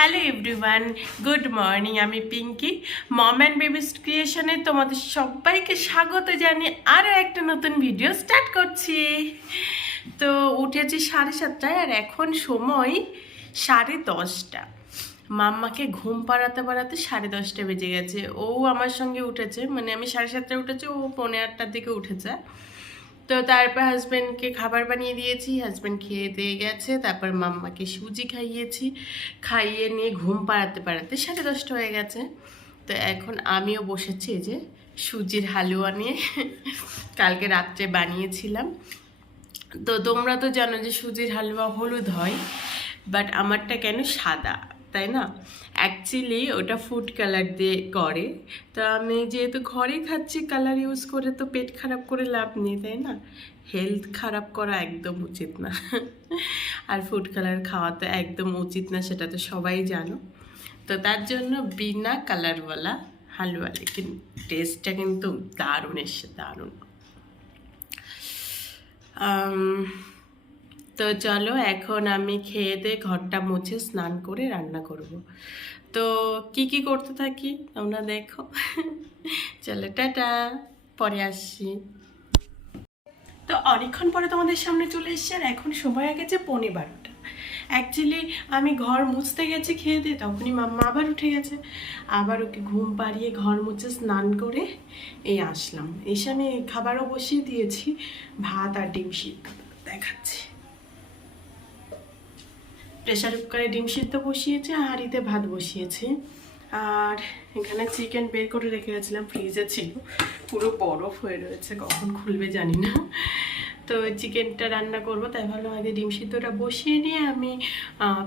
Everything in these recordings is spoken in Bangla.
Hello everyone, good morning. আমি পিঙ্কি, মম অ্যান্ড বেবিস ক্রিয়েশনে তোমাদের সবাইকে স্বাগত জানিয়ে আরও একটা নতুন ভিডিও স্টার্ট করছি। তো উঠেছি 7:30 আর এখন সময় 10:30। মাম্মাকে ঘুম পাড়াতে পাড়াতে 10:30 বেজে গেছে। ও আমার সঙ্গে উঠেছে, মানে আমি 7:30 উঠেছি, ও 7:45 দিকে উঠেছে। তো তারপর হাজব্যান্ডকে খাবার বানিয়ে দিয়েছি, হাজব্যান্ড খেয়ে দিয়ে গেছে। তারপর মাম্মাকে সুজি খাইয়েছি, খাইয়ে নিয়ে ঘুম পাড়াতে পাড়াতে 10:30 হয়ে গেছে। তো এখন আমিও বসেছি এই যে সুজির হালুয়া নিয়ে, কালকে রাত্রে বানিয়েছিলাম। তো তোমরা তো জানো যে সুজির হালুয়া হলুদ হয়, বাট আমারটা কেন সাদা, তাই না? অ্যাকচুয়ালি ওটা ফুড কালার দিয়ে করে। তো আমি যেহেতু ঘরেই খাচ্ছি কালার ইউজ করে, তো পেট খারাপ করে লাভ নেই, তাই না? হেলথ খারাপ করা একদম উচিত না। আর ফুড কালার খাওয়া তো একদম উচিত না, সেটা তো সবাই জানো। তো তার জন্য বিনা কালারওয়ালা হালুয়া, লেকিন টেস্টটা কিন্তু দারুণ এসছে, দারুণ। তো চলো এখন আমি খেয়ে দিয়ে ঘরটা মুছে স্নান করে রান্না করব। তো কি কি করতে থাকি তোমরা দেখো। চলো টাটা, পরে আসছি। তো অনেকক্ষণ পরে তোমাদের সামনে চলে এসেছি, আর এখন সময় হয়ে গেছে 11:15। অ্যাকচুয়ালি আমি ঘর মুছতে গেছি খেয়ে দিয়ে, তখনই মাম্মা আবার উঠে গেছে। আবার ওকে ঘুম পাড়িয়ে ঘর মুছে স্নান করে এই আসলাম। এসে আমি খাবারও বসিয়ে দিয়েছি, ভাত আর ডিম সিদ্ধ দেখাচ্ছি। প্রেশার কুকারে ডিম সিদ্ধ বসিয়েছি, হাঁড়িতে ভাত বসিয়েছি। আর এখানে চিকেন বের করে রেখে গেছিলাম, ফ্রিজে ছিল, পুরো বরফ হয়ে রয়েছে, কখন খুলবে জানি না। তো চিকেনটা রান্না করব, তাই ভাবলাম আগে ডিম সিদ্ধটা বসিয়ে নিয়ে আমি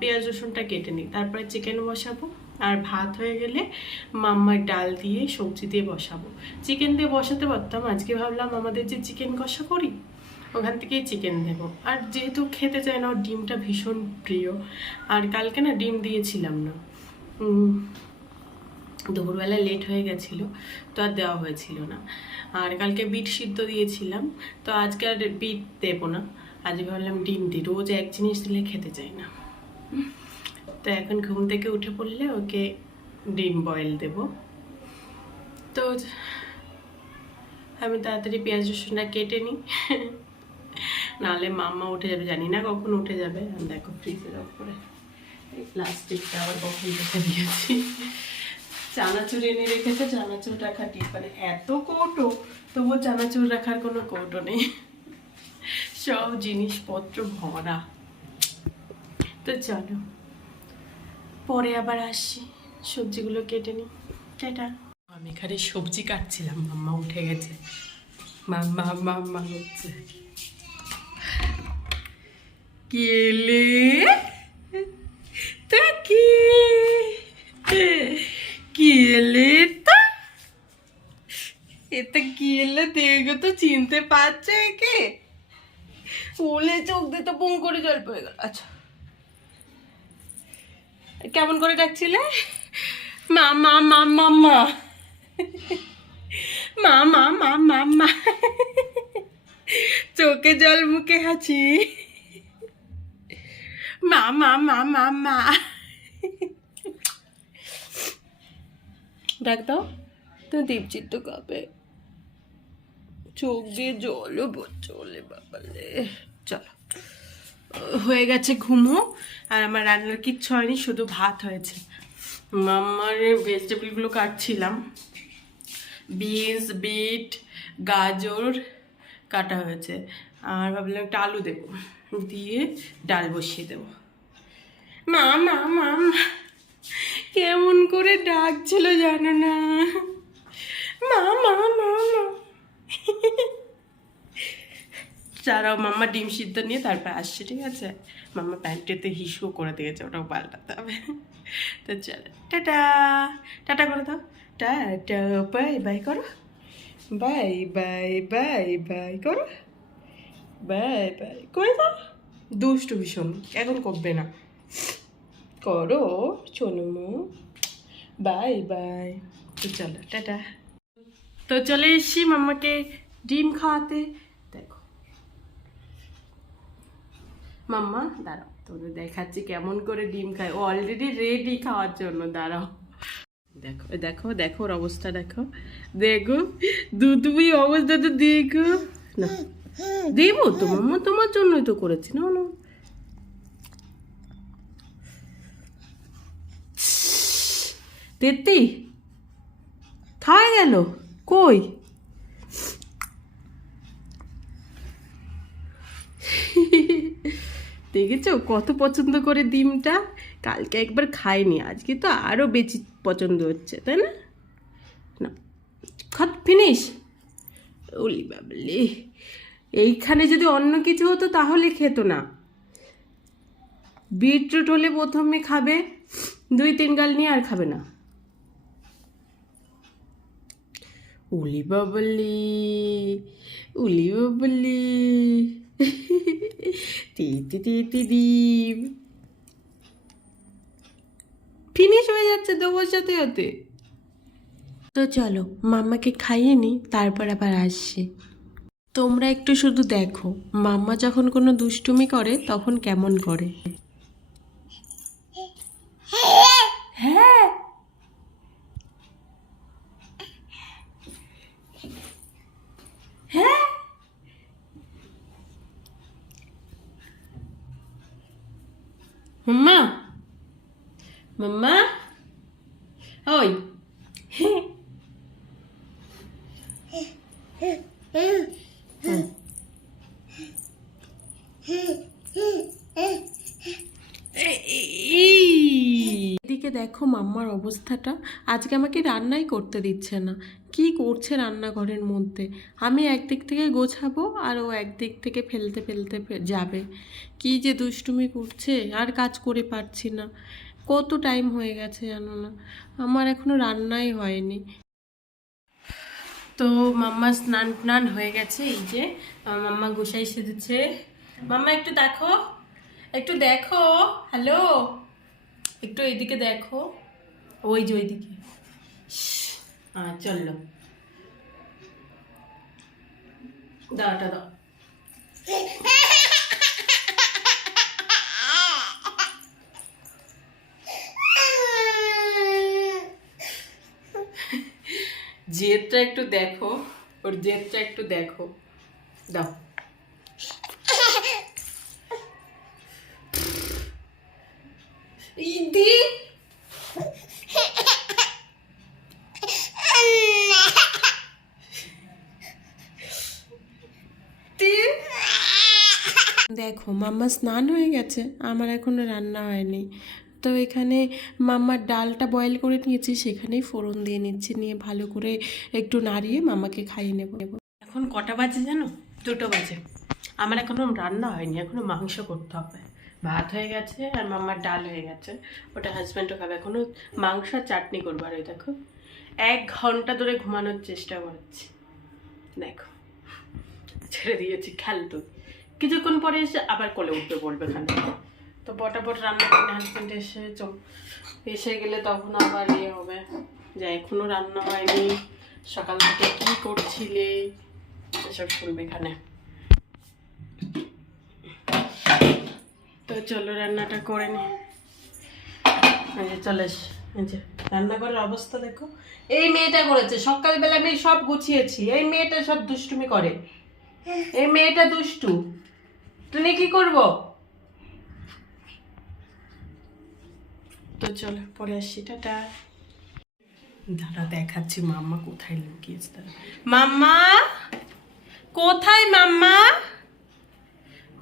পেঁয়াজ রসুনটা কেটে নিই, তারপরে চিকেন বসাবো। আর ভাত হয়ে গেলে মাম্মার ডাল দিয়ে সবজি দিয়ে বসাবো। চিকেন দিয়ে বসাতে পারতাম, আজকে ভাবলাম আমাদের যে চিকেন কষা করি ওখান থেকেই চিকেন দেবো। আর যেহেতু খেতে চায় না, ওর ডিমটা ভীষণ প্রিয়। আর কালকে না ডিম দিয়েছিলাম না, দুপুরবেলা লেট হয়ে গেছিলো, তো আর দেওয়া হয়েছিল না। আর কালকে বিট সিদ্ধ দিয়েছিলাম, তো আজকে আর বিট দেবো না, আজ ভাবলাম ডিম দিই, রোজ এক জিনিস দিলে খেতে চাই না। তো এখন ঘুম থেকে উঠে পড়লে ওকে ডিম বয়েল দেব। তো আমি তাড়াতাড়ি পেঁয়াজ রসুনটা কেটে নিই, নাহলে মাম্মা উঠে যাবে, জানি না কখন উঠে যাবে। দেখো ফ্রিজের ওপরে এই প্লাস্টিকটা আবার কখন রেখে দিয়েছি। চানাচুর এনে রেখেছে, চানাচুর রাখার টিপারে এত কৌটো, তবুও চানাচুর রাখার কোনো কৌটো নেই, সব জিনিসপত্র ভরা। তো চলো পরে আবার আসছি, সবজিগুলো কেটে নিই। টাটা। আমি এখানে সবজি কাটছিলাম, মাম্মা উঠে গেছে, মাম্মা মাম্মা হচ্ছে কেলে তা কি কেলে তা এটা কেলে দেখো তো, চিনতে পারছে একে? ফুলে চোখ দিয়ে তো পুং করে জল পড়ে গেল। আচ্ছা কেমন করে ডাকছিলে? মা মা মা মাম্মা, মা মা মা মাম্মা, চোখে জল মুখে হাঁচি, মা মা মা মাম্মা। ডাক দাও তো, দীপজিৎ তো কাঁপে, চোখ দিয়ে জলও চলে বাবালে। চলো হয়ে গেছে ঘুমো, আর আমার রান্নার কিচ্ছু হয়নি, শুধু ভাত হয়েছে। মাম্মার ভেজিটেবলগুলো কাটছিলাম, বিনস, বিট, গাজর কাটা হয়েছে। আর ভাবলাম একটা আলু দেবো, দিয়ে ডাল বসিয়ে দেবো। মা মা মা কেমন করে ডাকছিল জানো না, মা মা মা মা। যারাও মাম্মা ডিম সিদ্ধ নিয়ে তারপর আসছে, ঠিক আছে? মাম্মা প্যান্টেতে হিসু করে দিয়েছে, ওটাও পাল্টাতে হবে। তো চলো টাটা, টাটা করে দাও, টাটা বাই বাই করো, বাই বাই বাই বাই করো, বাই বাই করে দাও। দুষ্টু ভীষণ, এখন করবে না, করো চলুমু, বাই বাই। তো চলো টাটা। তো চলে এসছি মাম্মাকে ডিম খাওয়াতে। দেখো মাম্মা দাঁড়াও, তোদের দেখাচ্ছি কেমন করে ডিম খায়। ও অলরেডি রেডি খাওয়ার জন্য। দাঁড়াও, দেখো দেখো দেখো ওর অবস্থা দেখো, দেখো দুধুই অবস্থাটা দেখো না। দেবো তো মাম্মা, তোমার জন্যই তো করেছি। না না, তেত্তি খাওয়া গেল কই? দেখেছো কত পছন্দ করে ডিমটা। কালকে একবার খাইনি, আজকে তো আরো বেশি পছন্দ হচ্ছে, তাই না? না খাত ফিনিশ। ওলি বাবলি, এইখানে যদি অন্য কিছু হতো তাহলে খেতো না। বিটরুট হলে প্রথমে খাবে, 2-3 গাল নিয়ে আর খাবে না। উলি বাবলি, উলি বাবলি, তিতি তিতি ডিম ফিনিশ হয়ে যাচ্ছে দেওয়ার সাথে সাথে। তো চলো মাম্মাকে খাইয়ে নি, তারপর আবার আসছি। তোমরা একটু শুধু দেখো মাম্মা যখন কোনো দুষ্টুমি করে তখন কেমন করে। হ্যাঁ হ্যাঁ, মাম্মা মাম্মা ওই এদিকে দেখো মাম্মার অবস্থাটা। আজকে আমাকে রান্নাই করতে দিচ্ছে না। কি করছে রান্নাঘরের মধ্যে? আমি একদিক থেকে গোছাবো আর ও একদিক থেকে ফেলতে ফেলতে যাবে। কি যে দুষ্টুমি করছে, আর কাজ করে পারছি না। কত টাইম হয়ে গেছে জানো না, আমার এখনো রান্নাই হয়নি। তো মাম্মা স্নান টান হয়ে গেছে, এই যে আমার মাম্মা গোসাই সেজেছে। মাম্মা একটু দেখো, একটু দেখো, হ্যালো, একটু এইদিকে দেখো, ওই যে ওইদিকে। চললো, দাওটা দাও। জেদটা একটু দেখো, ওর জেদটা একটু দেখো, দাও। ইদি দেখো মাম্মা স্নান হয়ে গেছে, আমার এখনো রান্না হয়নি। তো এখানে মাম্মার ডালটা বয়েল করে নিয়েছি, সেখানেই ফোড়ন দিয়ে নিচ্ছি, নিয়ে ভালো করে একটু নাড়িয়ে মাম্মাকে খাইয়ে নেব। এখন কটা বাজে জানো? 2টো বাজে। আমার এখনো রান্না হয়নি, এখনো মাংস করতে হবে। ভাত হয়ে গেছে আর মাম্মার ডাল হয়ে গেছে, ওটা হাজব্যান্ডও খাবে। এখনো মাংস আর চাটনি করবো। আর ওই দেখো 1 ঘন্টা ধরে ঘুমানোর চেষ্টা করছি, দেখো ছেড়ে দিয়েছি খেলতো। কিছুক্ষণ পরে এসে আবার কোলে উঠতে বলবে এখানে। তো পটাপট রান্না করে হাজব্যান্ড এসে গেলে তখন আবার ইয়ে হবে যে এখনো রান্না হয়নি, সকাল থেকে কি করছিলে, এসব শুনবে এখানে। তো চলো রান্নাটা করে নি। চলে যে রান্নাঘরের অবস্থা দেখো। এই মেয়েটা করেছে, সকালবেলা আমি সব গুছিয়েছি, এই মেয়েটা সব দুষ্টুমি করে। এই মেয়েটা দুষ্টু, তুমি কি করবো? তো চলো পরে আসছি, টাটা। দাঁড়া দেখাচ্ছি মাম্মা কোথায় লুকিয়েছে। দাঁড়া, মাম্মা কোথায়? মাম্মা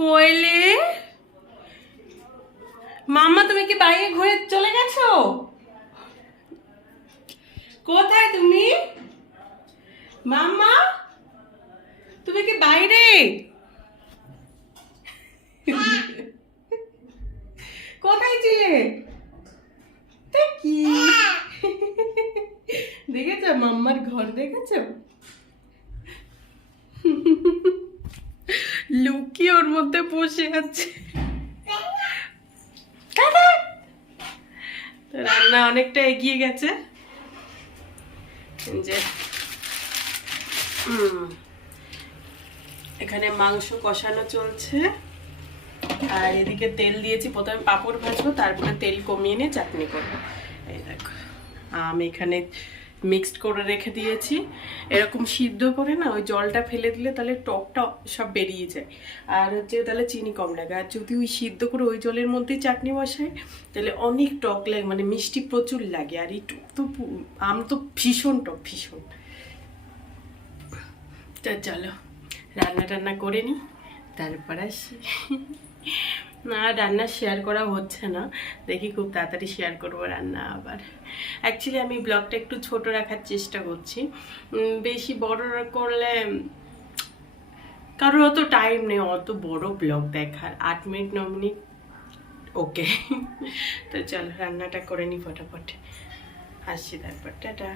কইলে? মাম্মা তুমি কি বাইরে ঘুরে চলে গেছো? কোথায় তুমি? মাম্মা তুমি কি বাইরে? কোথায় ছিলে? কি দেখেছো মাম্মার ঘর? দেখেছো লুকিয়ে ওর মধ্যে বসে আছে। রান্না অনেকটা এগিয়ে গেছে, যে এখানে মাংস কষানো চলছে। আর এদিকে তেল দিয়েছি, প্রথমে পাঁপড় ভাজবো, তারপরে তেল কমিয়ে নিয়ে চাটনি করবো। এই দেখো আমি এখানে মিক্সড করে রেখে দিয়েছি। এরকম সিদ্ধ করে না ওই জলটা ফেলে দিলে তাহলে টকটা সব বেরিয়ে যায়, আর হচ্ছে তাহলে চিনি কম লাগে। আর যদি ওই সিদ্ধ করে ওই জলের মধ্যেই চাটনি বসাই তাহলে অনেক টক লাগে, মানে মিষ্টি প্রচুর লাগে। আর এই টক তো আম তো ভীষণ টক, ভীষণ। তো চলো রান্না টান্না করে নিই, তারপর আসি। না রান্না শেয়ার করা হচ্ছে না, দেখি খুব তাড়াতাড়ি শেয়ার করবো রান্না আবার। অ্যাকচুয়ালি আমি ব্লগটা একটু ছোট রাখার চেষ্টা করছি, বেশি বড় করলে কারোর অত টাইম নেই অত বড় ব্লগ দেখার। 8 মিনিট 9 মিনিট ওকে। তো চলো রান্নাটা করে নিই ফটাফট, আসছি তারপর, টাটা।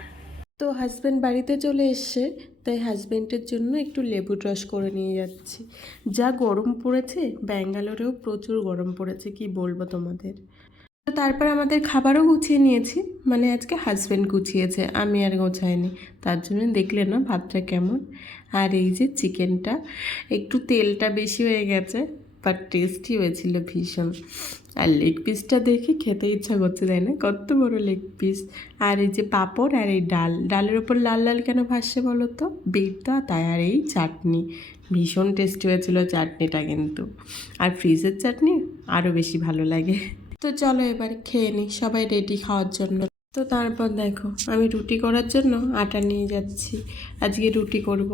তো হাজব্যান্ড বাড়িতে চলে এসছে, তাই হাজব্যান্ডের জন্য একটু লেবুর রস করে নিয়ে যাচ্ছি। যা গরম পড়েছে, ব্যাঙ্গালোরেও প্রচুর গরম পড়েছে, কি বলবো তোমাদের। তো তারপর আমাদের খাবারও গুছিয়ে নিয়েছি, মানে আজকে হাজব্যান্ড গুছিয়েছে, আমি আর গোছাইনি। তার জন্য দেখলে না ভাতটা কেমন। আর এই যে চিকেনটা, একটু তেলটা বেশি হয়ে গেছে, বাট টেস্টি হয়েছিল ভীষণ। আর লেগ পিসটা দেখে খেতে ইচ্ছা করছে, তাই না? কত বড় লেগ পিস। আর এই যে পাঁপড় আর এই ডাল, ডালের ওপর লাল লাল কেন ভাসছে বলো তো? বিট দেওয়া তাই। আর এই চাটনি, ভীষণ টেস্টি হয়েছিল চাটনিটা কিন্তু। আর ফ্রিজের চাটনি আরও বেশি ভালো লাগে। তো চলো এবার খেয়ে নিই, সবাই রেডি খাওয়ার জন্য। তো তারপর দেখো আমি রুটি করার জন্য আটা নিয়ে যাচ্ছি। আজকে রুটি করব,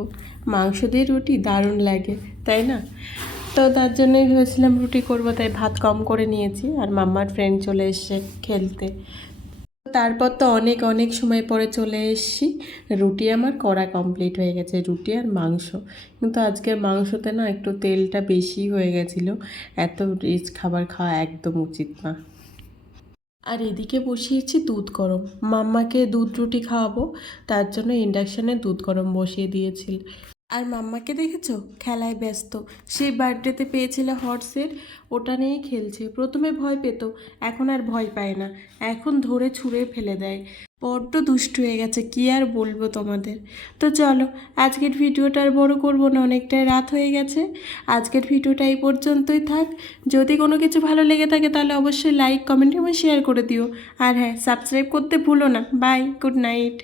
মাংস দিয়ে রুটি দারুণ লাগে, তাই না? তো তার জন্যই ভেবেছিলাম রুটি করব, তাই ভাত কম করে নিয়েছি। আর মাম্মার ফ্রেন্ড চলে এসছে খেলতে। তারপর তো অনেক অনেক সময় পরে চলে এসেছি, রুটি আমার করা কমপ্লিট হয়ে গেছে, রুটি আর মাংস। কিন্তু আজকের মাংসতে না একটু তেলটা বেশি হয়ে গেছিলো, এত রিচ খাবার খাওয়া একদম উচিত না। আর এদিকে বসিয়েছি দুধ গরম, মাম্মাকে দুধ রুটি খাওয়াবো, তার জন্য ইন্ডাকশানে দুধ গরম বসিয়ে দিয়েছিল। আর মাম্মাকে দেখেছো খেলায় ব্যস্ত, সেই বার্থডেতে পেয়েছিল হর্সের, ওটা নিয়েই খেলছে। প্রথমে ভয় পেত, এখন আর ভয় পায় না, এখন ধরে ছুঁড়ে ফেলে দেয়। বড্ড দুষ্ট হয়ে গেছে, কি আর বলবো তোমাদের। তো চলো আজকের ভিডিওটা আর বড় করবো না, অনেকটাই রাত হয়ে গেছে। আজকের ভিডিওটা এই পর্যন্তই থাক। যদি কোনো কিছু ভালো লেগে থাকে তাহলে অবশ্যই লাইক কমেন্ট এবং শেয়ার করে দিও। আর হ্যাঁ, সাবস্ক্রাইব করতে ভুলো না। Bye, good night.